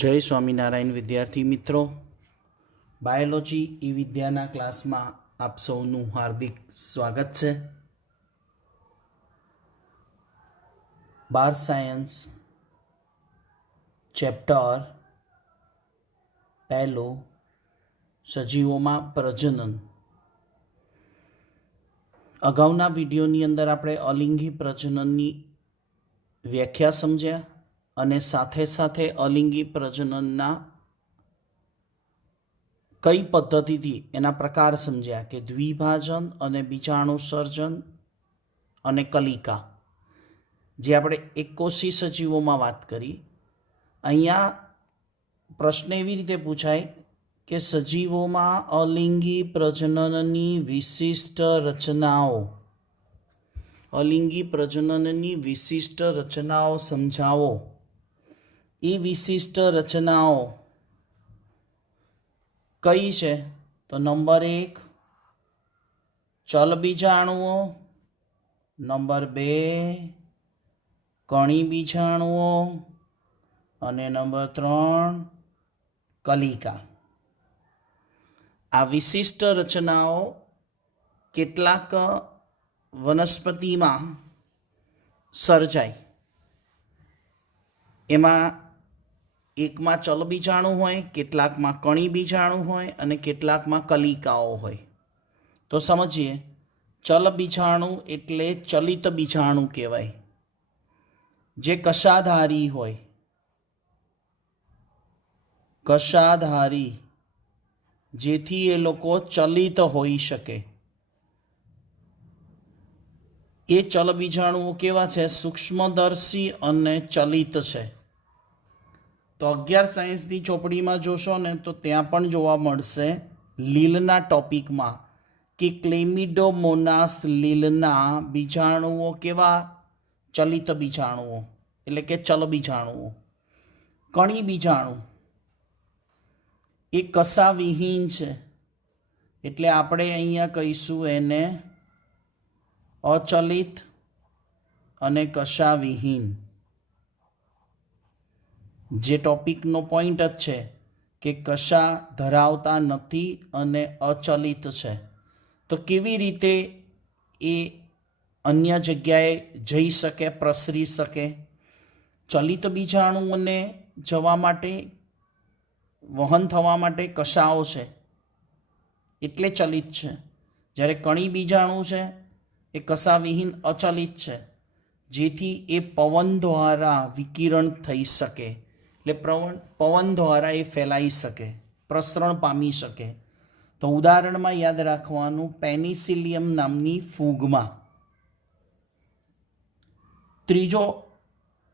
જય સ્વામિનારાયણ વિદ્યાર્થી મિત્રો, બાયોલોજી ઈ વિદ્યાના ક્લાસમાં આપ સૌનું હાર્દિક સ્વાગત છે. બાર સાયન્સ ચેપ્ટર પહેલું, સજીવોમાં પ્રજનન. અગાઉના વિડીયોની અંદર આપણે અલિંગી પ્રજનનની વ્યાખ્યા સમજ્યા અને સાથે સાથે અલિંગી પ્રજનનના કઈ પદ્ધતિથી એના પ્રકાર સમજ્યા કે દ્વિભાજન અને બીજાણુસર્જન અને કલિકા, જે આપણે એકોષી સજીવોમાં વાત કરી. અહીંયા પ્રશ્ન એવી રીતે પૂછાય કે સજીવોમાં અલિંગી પ્રજનનની વિશિષ્ટ રચનાઓ, અલિંગી પ્રજનનની વિશિષ્ટ રચનાઓ સમજાવો. એ વિશિષ્ટ રચનાઓ કઈ છે? તો નંબર 1 ચલબીજાણુઓ, નંબર 2 કણી બીજાણુઓ અને નંબર 3 કલિકા. આ વિશિષ્ટ રચનાઓ કેટલાક વનસ્પતિમાં સર્જાય. એમાં એકમાં ચલબીજાણુ હોય, કેટલાકમાં કણી બીજાણુ હોય અને કેટલાકમાં કલિકાઓ હોય. તો સમજીએ. ચલબીજાણુ એટલે ચલિત બીજાણુ કહેવાય, જે કશાધારી હોય. કશાધારી, જેથી એ લોકો ચલિત હોઈ શકે. એ ચલબીજાણુઓ કેવા છે? સૂક્ષ્મદર્શી અને ચલિત છે. તો 11 સાયન્સની ચોપડીમાં જોશો ને તો ત્યાં પણ જોવા મળશે લીલના ટોપિકમાં કે ક્લેમિડોમોનાસ લીલના બીજાણુઓ કેવા? ચલિત બીજાણુઓ એટલે કે ચલબીજાણુઓ. કણી બીજાણુ એ કશાવિહીન છે, એટલે આપણે અહીંયા કહીશું એને અચલિત અને કશાવિહીન. જે ટોપિકનો પોઈન્ટ જ છે કે કશા ધરાવતા નથી અને અચલિત છે. તો કેવી રીતે એ અન્ય જગ્યાએ જઈ શકે, પ્રસરી શકે? ચલિત બીજાણુઓને જવા માટે, વહન થવા માટે કશાઓ છે એટલે ચલિત છે. જ્યારે કણી બીજાણુ છે એ કશાવિહીન અચલિત છે, જેથી એ પવન દ્વારા વિકિરણ થઈ શકે, એટલે પવન દ્વારા એ ફેલાઈ શકે, પ્રસરણ પામી શકે. તો ઉદાહરણમાં યાદ રાખવાનું, પેનિસિલિયમ નામની ફૂગમાં. ત્રીજો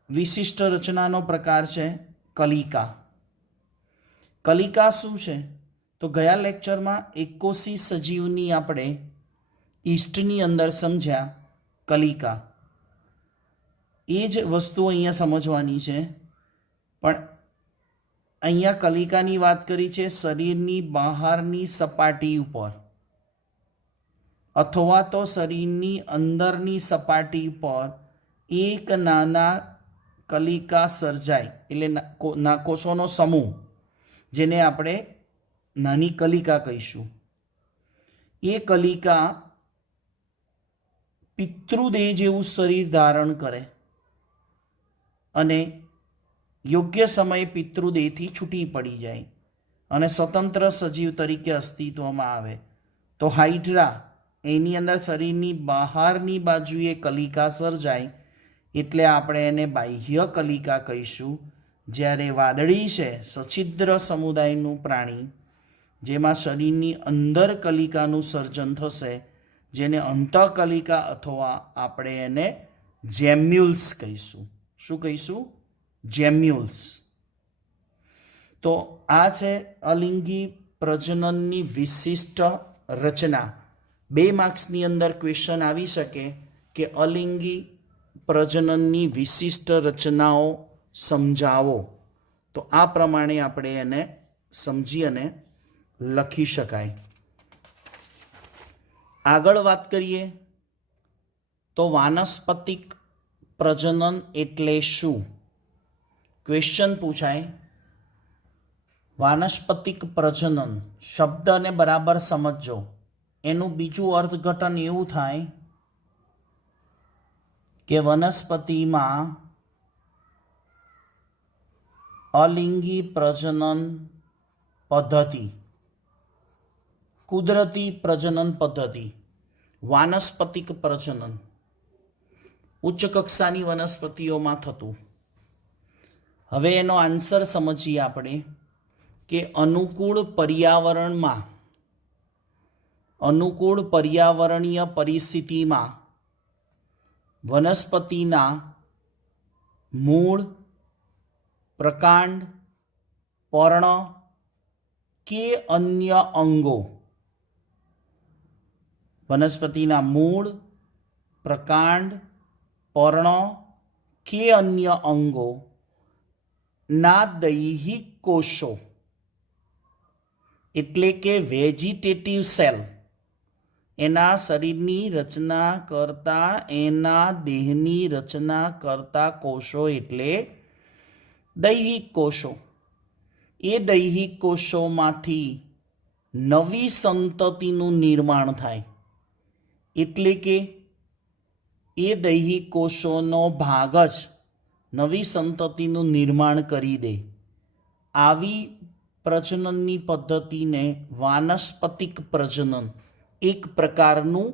વિશિષ્ટ રચનાનો પ્રકાર છે કલિકા. કલિકા શું છે? તો ગયા લેક્ચરમાં એકોષી સજીવની આપણે ઈસ્ટની અંદર સમજ્યા કલિકા. એ જ વસ્તુ અહીંયા સમજવાની છે, પણ અહીંયા કલિકાની વાત કરી છે શરીરની બહારની સપાટી ઉપર અથવા તો શરીરની અંદરની સપાટી પર એક નાના કલિકા સર્જાય, એટલે કોષોનો સમૂહ, જેને આપણે નાની કલિકા કહીશું. એ કલિકા પિતૃદેહ જેવું શરીર ધારણ કરે અને યોગ્ય સમયે પિતૃદેહથી છૂટી પડી જાય અને સ્વતંત્ર સજીવ તરીકે અસ્તિત્વમાં આવે. તો હાઇડ્રા, એની અંદર શરીરની બહારની બાજુએ કલિકા સર્જાય એટલે આપણે એને બાહ્ય કલિકા કહીશું. જ્યારે વાદળી છે સછિદ્ર સમુદાયનું પ્રાણી, જેમાં શરીરની અંદર કલિકાનું સર્જન થશે, જેને અંતઃકલિકા અથવા આપણે એને જેમ્યુલ્સ કહીશું. શું કહીશું? જેમ્યુલ્સ. તો આ છે અલિંગી પ્રજનનની વિશિષ્ટ રચના. 2 માર્ક્સની અંદર ક્વેશ્ચન આવી શકે કે અલિંગી પ્રજનનની વિશિષ્ટ રચનાઓ સમજાવો. તો આ પ્રમાણે આપણે એને સમજી અને લખી શકાય. આગળ વાત કરીએ તો વાનસ્પતિક પ્રજનન એટલે શું? ક્વેશ્ચન પૂછાય વાનસ્પતિક પ્રજનન શબ્દને બરાબર સમજજો. એનું બીજું અર્થઘટન એવું થાય કે વનસ્પતિમાં અલિંગી પ્રજનન પદ્ધતિ, કુદરતી પ્રજનન પદ્ધતિ, વાનસ્પતિક પ્રજનન ઉચ્ચ કક્ષાની વનસ્પતિઓમાં થતું. હવે એનો આન્સર સમજીએ આપણે કે અનુકૂળ પર્યાવરણીય પરિસ્થિતિમાં વનસ્પતિના મૂળ, પ્રકાંડ, પર્ણ કે અન્ય અંગો, વનસ્પતિના મૂળ, પ્રકાંડ, પર્ણ કે અન્ય અંગો ના દૈહિક કોષો એટલે કે વેજીટેટિવ સેલ, એના શરીરની રચના કરતા, એના દેહની રચના કરતા કોષો એટલે દૈહિક કોષો. એ દૈહિક કોષોમાંથી નવી સંતતિનું નિર્માણ થાય. એટલે કે એ દૈહિક કોષોનો ભાગ જ નવી સંતતિનું નિર્માણ કરી દે. આવી પ્રજનનની પદ્ધતિને વાનસ્પતિક પ્રજનન, એક પ્રકારનું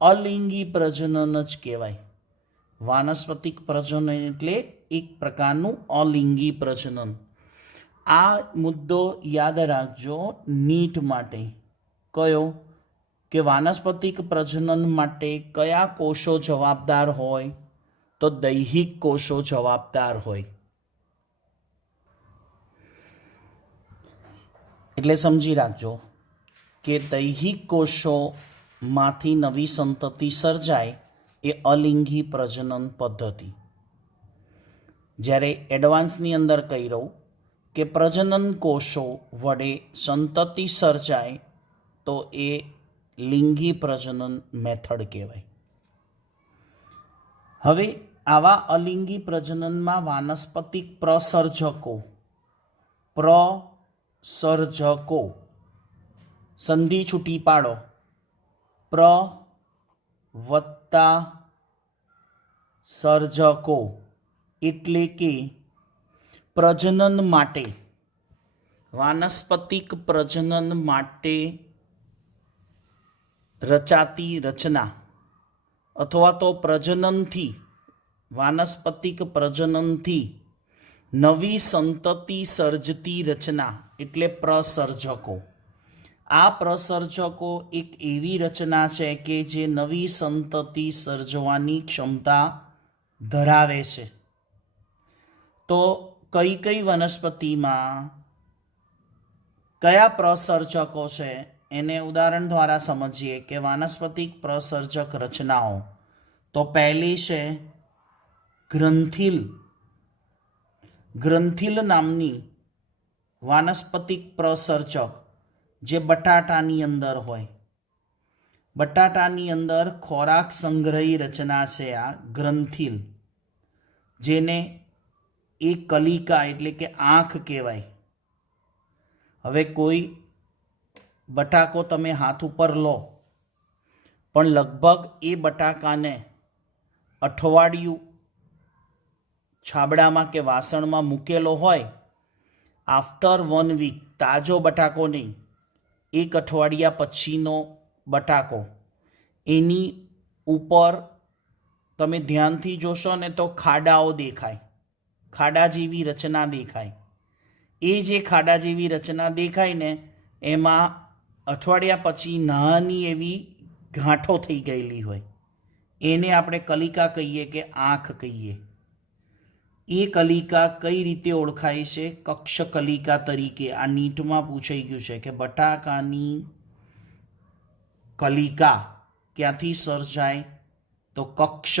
અલિંગી પ્રજનન જ કહેવાય. વાનસ્પતિક પ્રજનન એટલે એક પ્રકારનું અલિંગી પ્રજનન. આ મુદ્દો યાદ રાખજો નીટ માટે. કયો? કે વાનસ્પતિક પ્રજનન માટે કયા કોષો જવાબદાર હોય? તો દૈહિક કોષો જવાબદાર હોય. એટલે સમજી રાખજો કે દૈહિક કોષોમાંથી નવી સંતતિ સર્જાય એ અલિંગી પ્રજનન પદ્ધતિ. જ્યારે એડવાન્સની અંદર કહી રહું કે પ્રજનન કોષો વડે સંતતિ સર્જાય તો એ લિંગી પ્રજનન મેથડ કહેવાય. હવે આવા અલિંગી પ્રજનનમાં વાનસ્પતિક પ્રસર્જકો સંધિ છૂટી પાડો, પ્ર વત્તા સર્જકો એટલે કે પ્રજનન માટે, વાનસ્પતિક પ્રજનન માટે રચાતી રચના અથવા તો પ્રજનનથી, વાનસ્પતિક પ્રજનનથી નવી સંતતિ સર્જતી રચના એટલે પ્રસર્જકો. આ પ્રસર્જકો એક એવી રચના છે કે જે નવી સંતતિ સર્જવાની ક્ષમતા ધરાવે છે. તો કઈ કઈ વનસ્પતિમાં કયા પ્રસર્જકો છે એને ઉદાહરણ દ્વારા સમજીએ કે વાનસ્પતિક પ્રસર્જક રચનાઓ. તો પહેલી છે ગ્રંથિલ નામની વાનસ્પતિક પ્રસર્જક જે બટાટાની અંદર હોય. બટાટાની અંદર ખોરાક સંગ્રહી રચના છે આ ગ્રંથિલ, જેને એ કલિકા એટલે કે આંખ કહેવાય. હવે કોઈ બટાકો તમે હાથ ઉપર લો, પણ લગભગ એ બટાકાને અઠવાડિયું છાબડામાં કે વાસણમાં મૂકેલો હોય, આફ્ટર 1 વીક, તાજો બટાકો નહીં, એક અઠવાડિયા પછીનો બટાકો, એની ઉપર તમે ધ્યાનથી જોશો ને તો ખાડાઓ દેખાય, ખાડા જેવી રચના દેખાય. એ જે ખાડા જેવી રચના દેખાય ને એમાં અઠવાડિયા પછી નાની એવી ગાંઠો થઈ ગયેલી હોય, એને આપણે કલિકા કહીએ કે આંખ કહીએ. એ કલિકા કઈ રીતે ઓળખાય છે? કક્ષ કલિકા તરીકે. આ નીટમાં પૂછાઈ ગયું છે કે બટાકાની કલિકા ક્યાંથી સર્જાય? તો કક્ષ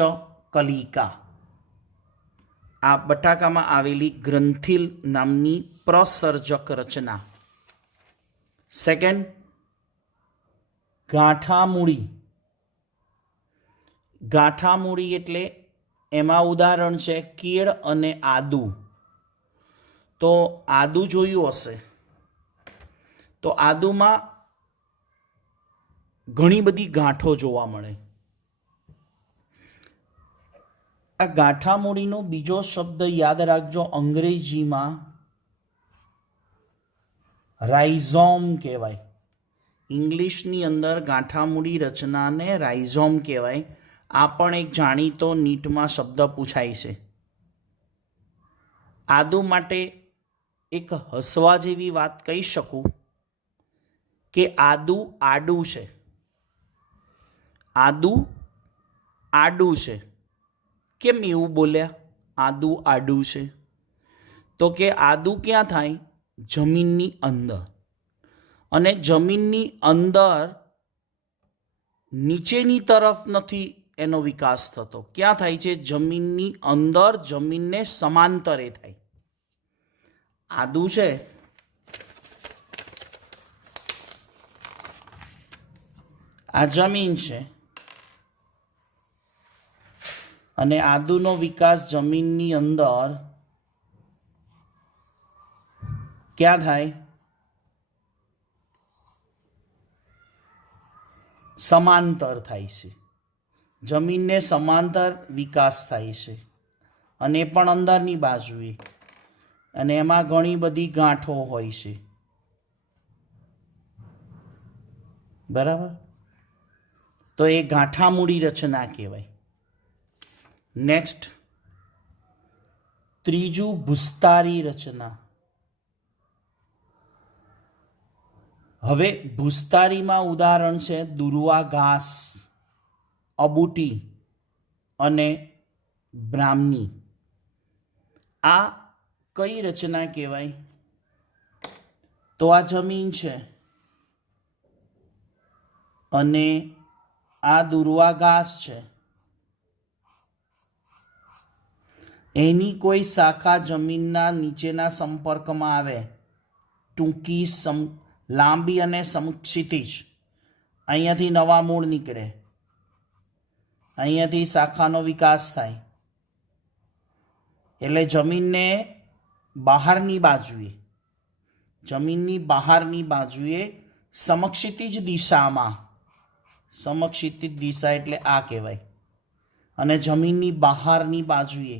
કલિકા. આ બટાકામાં આવેલી ગ્રંથિલ નામની પ્રસર્જક રચના. સેકન્ડ, ગાંઠામૂળી. ગાંઠામૂળી એટલે એમાં ઉદાહરણ છે કેળ અને આદુ. તો આદુ જોયું હશે, તો આદુમાં ઘણી બધી ગાંઠો જોવા મળે. આ ગાંઠા મૂળીનો બીજો શબ્દ યાદ રાખજો, અંગ્રેજીમાં રાઇઝોમ કહેવાય. ઇંગ્લિશની અંદર ગાંઠામૂળી રચનાને રાઇઝોમ કહેવાય. આ પણ એક જાણીતો નીટમાં શબ્દ પૂછાય છે. આદુ માટે એક હસવા જેવી વાત કહી શકું કે આદુ આડું છે. આદુ આડું છે. કેમ એવું બોલ્યા આદુ આડું છે? તો કે આદુ ક્યાં થાય? જમીનની અંદર. અને જમીનની અંદર નીચેની તરફ નથી એનો વિકાસ થતો. ક્યાં થાય છે? જમીનની અંદર, જમીનને સમાંતરે થાય. આદુ છે આ જમીન છે અને આદુનો વિકાસ જમીનની અંદર ક્યાં થાય? સમાંતર થાય છે. જમીનને સમાંતર વિકાસ થાય છે અને એ પણ અંદરની બાજુએ, અને એમાં ઘણી બધી ગાંઠો હોય છે. બરાબર? તો એ ગાંઠામૂળી રચના કહેવાય. નેક્સ્ટ, ત્રીજું ભૂસ્તારી રચના. હવે ભૂસ્તારીમાં ઉદાહરણ છે દુર્વા ઘાસ, અબૂટી અને બ્રાહ્મણી. આ કઈ રચના કહેવાય? તો આ જમીન છે અને આ દુર્વા ઘાસ છે. એની કોઈ શાખા જમીનના નીચેના સંપર્કમાં આવે, ટૂંકી, લાંબી અને સમક્ષિતિજ, અહીંયાથી નવા મૂળ નીકળે, અહીંયાથી શાખાનો વિકાસ થાય. એટલે જમીનને બહારની બાજુએ, જમીનની બહારની બાજુએ સમક્ષિતિજ દિશામાં, સમક્ષિતિજ દિશા એટલે આ કહેવાય, અને જમીનની બહારની બાજુએ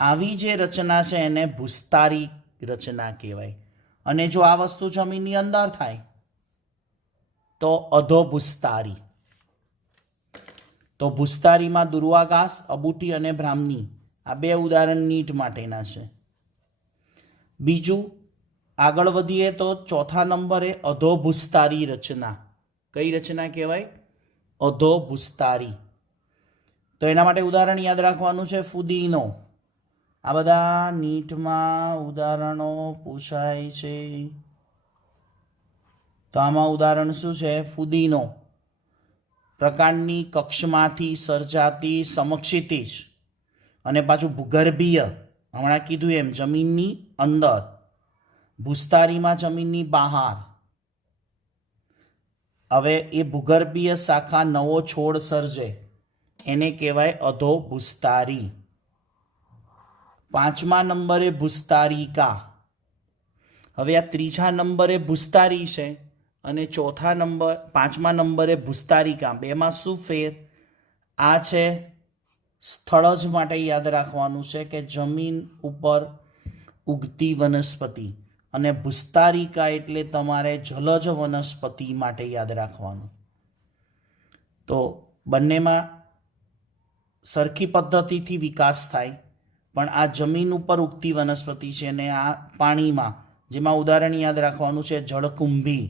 આવી જે રચના છે એને ભૂસ્તારી રચના કહેવાય. અને જો આ વસ્તુ જમીનની અંદર થાય તો અધોભૂસ્તારી. તો ભૂસ્તારીમાં દુર્વા ઘાસ, અબૂટી અને બ્રાહ્મણી, આ બે ઉદાહરણ નીટ માટેના છે. બીજું આગળ વધીએ તો ચોથા નંબરે અધોભૂસ્તારી રચના. કઈ રચના કહેવાય? અધોભૂસ્તારી. તો એના માટે ઉદાહરણ યાદ રાખવાનું છે ફુદીનો. આ બધા નીટમાં ઉદાહરણો પૂછાય છે. તો આમાં ઉદાહરણ શું છે? ફુદીનો. પ્રકાંડની કક્ષમાંથી સર્જાતી સમક્ષિતિજ અને પાછું ભૂગર્ભીય, હમણાં કીધું એમ જમીનની અંદર, ભૂસ્તારીમાં જમીનની બહાર. હવે એ ભૂગર્ભીય શાખા નવો છોડ સર્જે એને કહેવાય અધોભૂસ્તારી. પાંચમા નંબરે ભૂસ્તારિકા. હવે આ ત્રીજા નંબરે ભૂસ્તારી છે અને પાંચમા નંબરે ભૂસ્તારિકા. બેમાં શું ફેર? આ છે સ્થળ જ માટે યાદ રાખવાનું છે કે જમીન ઉપર ઉગતી વનસ્પતિ, અને ભૂસ્તારિકા એટલે તમારે જલજ વનસ્પતિ માટે યાદ રાખવાનું. તો બંનેમાં સરખી પદ્ધતિથી વિકાસ થાય, પણ આ જમીન ઉપર ઉગતી વનસ્પતિ છે અને આ પાણીમાં, જેમાં ઉદાહરણ યાદ રાખવાનું છે જળકુંભી.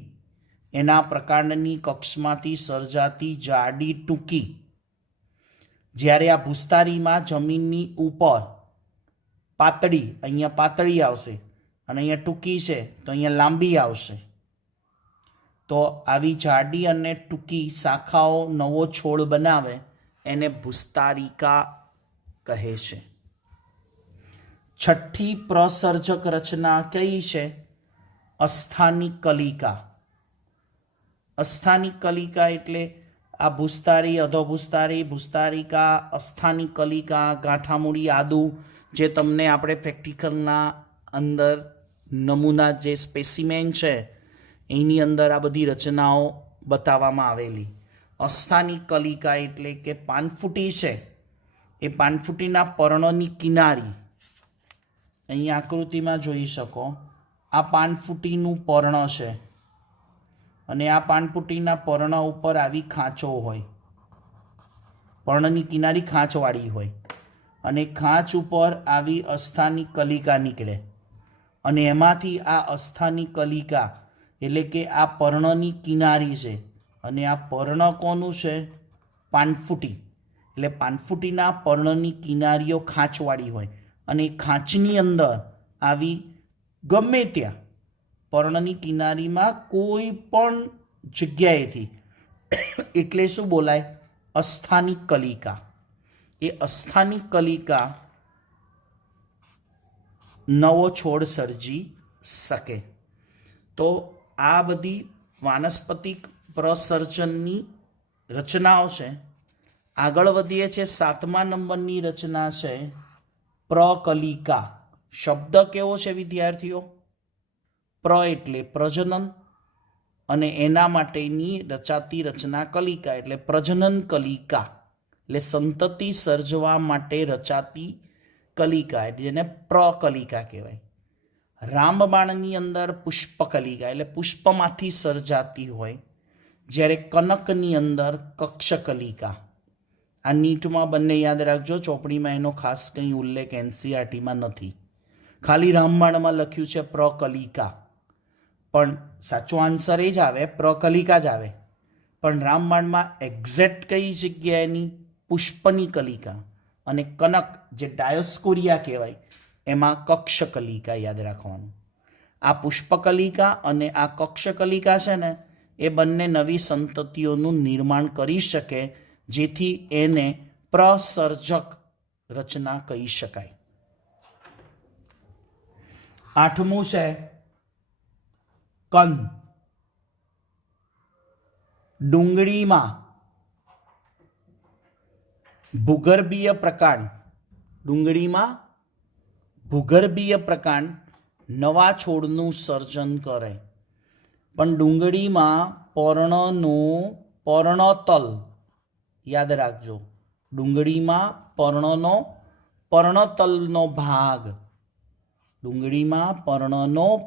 એના પ્રકાંડની કક્ષમાંથી સર્જાતી જાડી ટૂંકી. જ્યારે આ ભૂસ્તારીમાં જમીનની ઉપર પાતળી, અહીંયા પાતળી આવશે અને અહીંયા ટૂંકી છે તો અહીંયા લાંબી આવશે. તો આવી જાડી અને ટૂંકી શાખાઓ નવો છોડ બનાવે એને ભૂસ્તારિકા કહે છે. છઠ્ઠી પ્રસર્જક રચના કઈ છે? અસ્થાનિક કલિકા. અસ્થાનિક કલિકા એટલે આ ભૂસ્તારી, અધોભૂસ્તારી, ભૂસ્તારિકા, અસ્થાનિક કલિકા, ગાંઠામૂળી, આદુ, જે તમને આપણે પ્રેક્ટિકલના અંદર નમૂના જે સ્પેસિમેન છે એની અંદર આ બધી રચનાઓ બતાવવામાં આવેલી. અસ્થાની કલિકા એટલે કે પાનફૂટી છે, એ પાનફૂટીના પર્ણની કિનારી, અહીં આકૃતિમાં જોઈ શકો, આ પાનફૂટીનું પર્ણ છે અને આ પાનફૂટીના પર્ણ ઉપર આવી ખાંચો હોય, પર્ણની કિનારી ખાંચવાળી હોય અને ખાંચ ઉપર આવી અસ્થાની કલિકા નીકળે અને એમાંથી આ અસ્થાની કલિકા એટલે કે આ પર્ણની કિનારી છે અને આ પર્ણ કોનું છે? પાનફૂટી. એટલે પાનફૂટીના પર્ણની કિનારીઓ ખાંચવાળી હોય અને ખાંચની અંદર આવી ગમે ત્યાં પર્ણની કિનારીમાં કોઈ પણ જગ્યાએથી એટલે શું બોલાય? અસ્થાની કલિકા. એ અસ્થાની કલિકા નવો છોડ સર્જી શકે. તો આ બધી વાનસ્પતિક પ્રસર્જનની રચનાઓ છે. આગળ વધીએ છીએ, 7મા નંબરની રચના છે પ્રકલિકા. શબ્દ કેવો છે વિદ્યાર્થીઓ? પ્ર એટલે પ્રજનન અને એના માટેની રચાતી રચના કલિકા એટલે પ્રજનન કલિકા, એટલે સંતતિ સર્જવા માટે રચાતી કલિકા એટલે જેને પ્રકલિકા કહેવાય. રામબાણની અંદર પુષ્પકલિકા એટલે પુષ્પમાંથી સર્જાતી હોય, જ્યારે કનકની અંદર કક્ષકલિકા. આ નીટમાં બંને યાદ રાખજો, ચોપડીમાં એનો ખાસ કંઈ ઉલ્લેખ એનસીઆરટીમાં નથી. ખાલી રામબાણમાં લખ્યું છે પ્રકલિકા, પણ સાચો આન્સર એ જ આવે, પ્રકલિકા જ આવે. પણ રામબાણમાં એક્ઝેક્ટ કઈ જગ્યાએની? પુષ્પની કલિકા. અને કનક જે ડાયોસ્કોરિયા કહેવાય એમાં કક્ષકલિકા યાદ રાખવાનું. આ પુષ્પકલિકા અને આ કક્ષકલિકા છે ને, એ બંને નવી સંતતિઓનું નિર્માણ કરી શકે, જેથી એને પ્રસર્જક રચના કહી શકાય. 8મું છે કંદ. ડુંગળીમાં ભૂગર્ભીય પ્રકાંડ, ડુંગળીમાં ભૂગર્ભીય પ્રકાંડ નવા છોડનું સર્જન કરે. પણ ડુંગળીમાં પર્ણનું પર્ણતલ યાદ રાખજો, ડુંગળીમાં પર્ણતલનો ભાગ, ડુંગળીમાં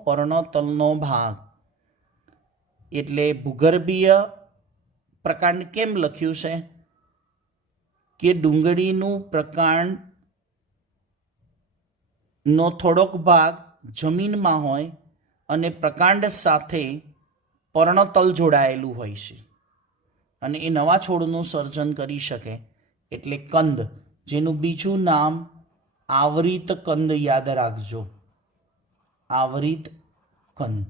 પર્ણતલનો ભાગ એટલે ભૂગર્ભીય પ્રકાંડ કેમ લખ્યું છે? કે ડુંગળીનું પ્રકાંડનો થોડોક ભાગ જમીનમાં હોય અને પ્રકાંડ સાથે પર્ણતલ જોડાયેલું હોય છે અને એ નવા છોડનું સર્જન કરી શકે એટલે કંદ, જેનું બીજું નામ આવરિત કંદ યાદ રાખજો, આવરિત કંદ.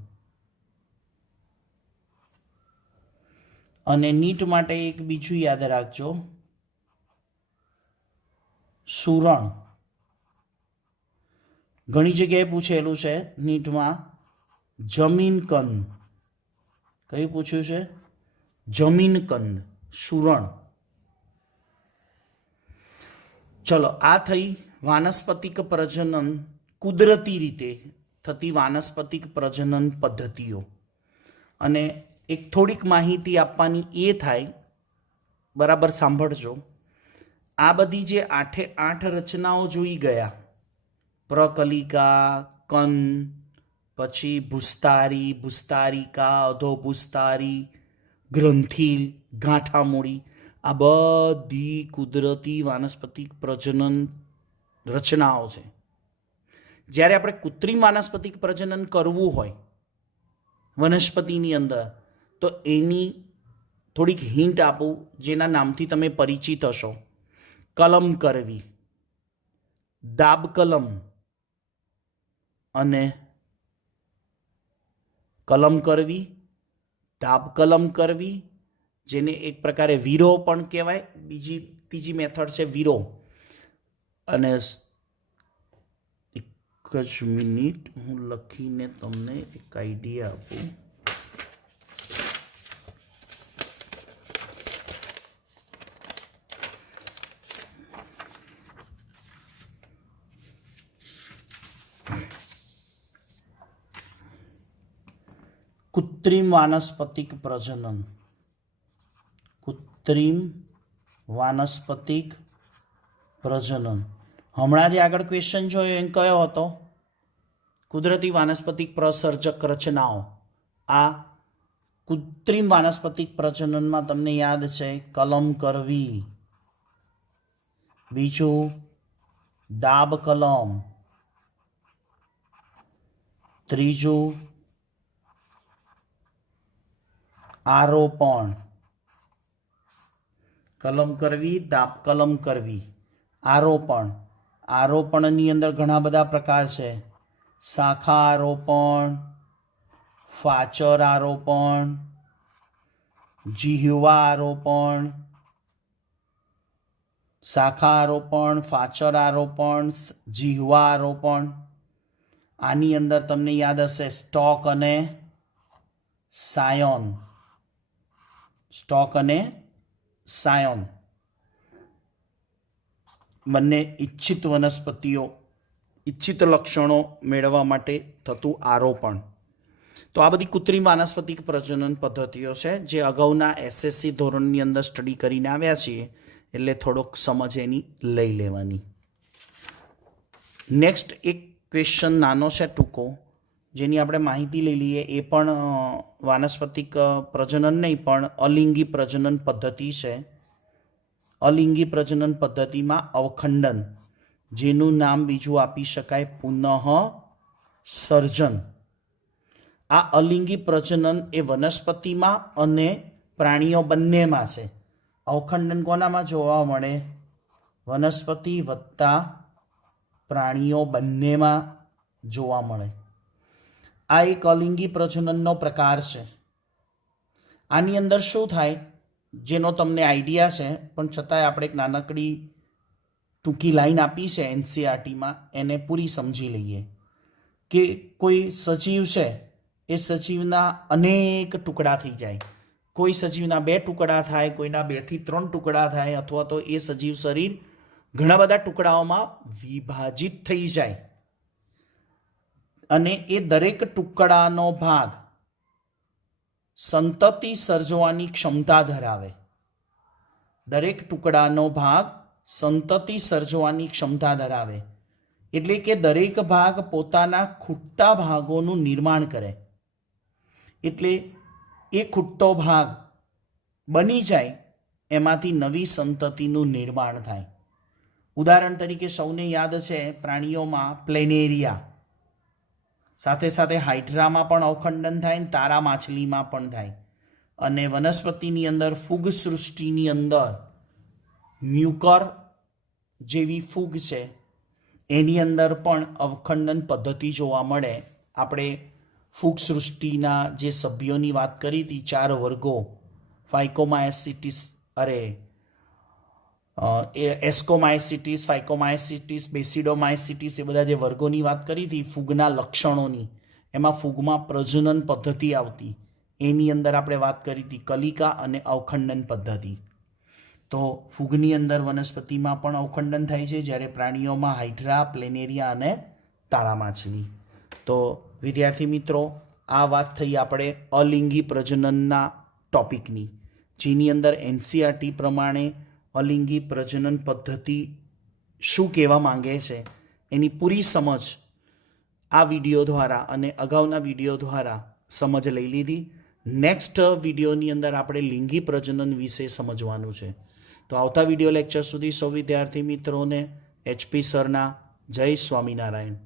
અને નીટ માટે એક બીજું યાદ રાખજો, સુરણ. ઘણી જગ્યાએ પૂછેલું છે નીટમાં જમીન કંદ. કયું પૂછ્યું છે? જમીન કંદ, સુરણ. ચલો, આ થઈ વાનસ્પતિક પ્રજનન, કુદરતી રીતે થતી વાનસ્પતિક પ્રજનન પદ્ધતિઓ. અને એક થોડીક માહિતી આપવાની એ થાય, બરાબર સાંભળજો. આ બધી જે 8 રચનાઓ જોઈ ગયા, પ્રકલિકા, કંદ, પછી ભૂસ્તારી, ભૂસ્તારિકા, અધોભૂસ્તારી, ગ્રંથિલ, ગાંઠામૂળી, આ બધી કુદરતી વાનસ્પતિક પ્રજનન રચનાઓ છે. જ્યારે આપણે કૃત્રિમ વાનસ્પતિક પ્રજનન કરવું હોય વનસ્પતિની અંદર, તો એની થોડીક હિન્ટ આપું, જેના નામથી તમે પરિચિત હશો. કલમ કરવી, દાબ કલમ અને કલમ કરવી, દાબ કલમ કરવી, જેને એક પ્રકારે વીરો પણ કહેવાય. ત્રીજી મેથડ છે વીરો. અને એક જ મિનિટ, હું લખીને તમને એક આઈડિયા આપું. કૃત્રિમ વાનસ્પતિક પ્રજનન. કૃત્રિમ વાનસ્પતિક પ્રજનન. હમણાં જે આગળ ક્વેશ્ચન જોયો એ કયો હતો? કુદરતી વાનસ્પતિક પ્રસર્જક રચનાઓ. આ કૃત્રિમ વાનસ્પતિક પ્રજનનમાં તમને યાદ છે કલમ કરવી, બીજું દાબ કલમ, ત્રીજું આરોપણ. કલમ કરવી, દાબ કલમ કરવી, આરોપણ. આરોપણની અંદર ઘણા બધા પ્રકાર છે. શાખા આરોપણ, ફાચર આરોપણ, જીહવા આરોપણ, શાખા આરોપણ, ફાચર આરોપણ, જીહવા આરોપણ. આની અંદર તમને યાદ હશે સ્ટોક અને સાયોન. સ્ટોક અને સાયોન બંને ઇચ્છિત વનસ્પતિઓ, ઇચ્છિત લક્ષણો મેળવવા માટે થતું આરોપણ. તો આ બધી કૃત્રિમ વાનસ્પતિક પ્રજનન પદ્ધતિઓ છે જે અગાઉના એસએસસી ધોરણની અંદર સ્ટડી કરીને આવ્યા છીએ, એટલે થોડોક સમજ એની લઈ લેવાની. નેક્સ્ટ એક ક્વેશ્ચન નાનો છે ટૂંકો, જેની આપણે માહિતી લઈ લઈએ. એ પણ વાનસ્પતિક પ્રજનન નહીં પણ અલિંગી પ્રજનન પદ્ધતિ છે. અલિંગી પ્રજનન પદ્ધતિમાં અવખંડન, જેનું નામ બીજું આપી શકાય પુનઃ સર્જન. આ અલિંગી પ્રજનન એ વનસ્પતિમાં અને પ્રાણીઓ બંનેમાં છે. અવખંડન કોનામાં જોવા મળે? વનસ્પતિ વત્તા પ્રાણીઓ બંનેમાં જોવા મળે. આ એક અલિંગી પ્રજનનનો પ્રકાર છે. આની અંદર શું થાય જેનો તમને આઈડિયા છે, પણ છતાંય આપણે એક નાનકડી ટૂંકી લાઈન આપી છે એનસીઆરટીમાં, એને પૂરી સમજી લઈએ. કે કોઈ સજીવ છે, એ સજીવના અનેક ટુકડા થઈ જાય. કોઈ સજીવના 2 ટુકડા થાય, કોઈના 2 થી 3 ટુકડા થાય, અથવા તો એ સજીવ શરીર ઘણા બધા ટુકડાઓમાં વિભાજિત થઈ જાય. અને એ દરેક ટુકડાનો ભાગ સંતતિ સર્જવાની ક્ષમતા ધરાવે. દરેક ટુકડાનો ભાગ સંતતિ સર્જવાની ક્ષમતા ધરાવે. એટલે કે દરેક ભાગ પોતાના ખૂટતા ભાગોનું નિર્માણ કરે. એટલે એ ખૂટતો ભાગ બની જાય, એમાંથી નવી સંતતિનું નિર્માણ થાય. ઉદાહરણ તરીકે સૌને યાદ છે પ્રાણીઓમાં પ્લેનેરિયા, સાથે સાથે હાઇડ્રામાં પણ અવખંડન થાય, ને તારા માછલીમાં પણ થાય. અને વનસ્પતિની અંદર ફૂગ સૃષ્ટિની અંદર મ્યુકર જેવી ફૂગ છે, એની અંદર પણ અવખંડન પદ્ધતિ જોવા મળે. આપણે ફૂગ સૃષ્ટિના જે સભ્યોની વાત કરી હતી, 4 વર્ગો, ફાઇકોમાયસિટીસ, એસ્કોમાયસિટીસ, ફાઇકોમાયસિટીસ, બેસિડોમાયસિટીસ, એ બધા જે વર્ગોની વાત કરી હતી ફૂગના લક્ષણોની, એમાં ફૂગમાં પ્રજનન પદ્ધતિ આવતી. એની અંદર આપણે વાત કરી હતી કલિકા અને અવખંડન પદ્ધતિ. તો ફૂગની અંદર વનસ્પતિમાં પણ અવખંડન થાય છે, જ્યારે પ્રાણીઓમાં હાઇડ્રા, પ્લેનેરિયા અને તારા માછલી. તો વિદ્યાર્થી મિત્રો, આ વાત થઈ આપણે અલિંગી પ્રજનનના ટોપિકની, જેની અંદર એનસીઆરટી પ્રમાણે અલિંગી પ્રજનન પદ્ધતિ શું કહેવા માંગે છે એની પૂરી સમજ આ વિડીયો દ્વારા અને અગાઉના વિડીયો દ્વારા સમજ લઈ લીધી. નેક્સ્ટ વિડીયોની અંદર આપણે લિંગી પ્રજનન વિશે સમજવાનું છે. તો આવતા વિડીયો લેક્ચર સુધી સૌ વિદ્યાર્થી મિત્રોને HP સરના જય સ્વામિનારાયણ.